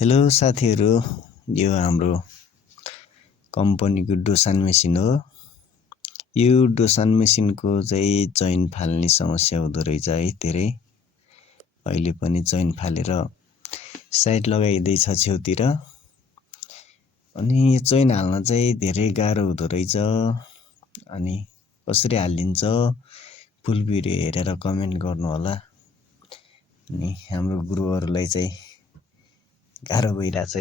Hello साथीहरु, यो हाम्रो कम्पनीको डोसान मेसिन हो। यो डोसान मेसिनको चाहिँ चैन फाल्ने समस्या हुँदो रहेछ है धेरै। अहिले पनि चैन फालेर साइड लगाइदै छ छेउतिर। अनि यो चैन हाल्न चाहिँ धेरै गाह्रो हुँदो रहेछ। अनि कसरी हालिन्छ फुल भिडियो हेरेर कमेन्ट गर्नु होला। अनि हाम्रो गुरुहरुलाई चाहिँ गाह्रो भइरहेछ।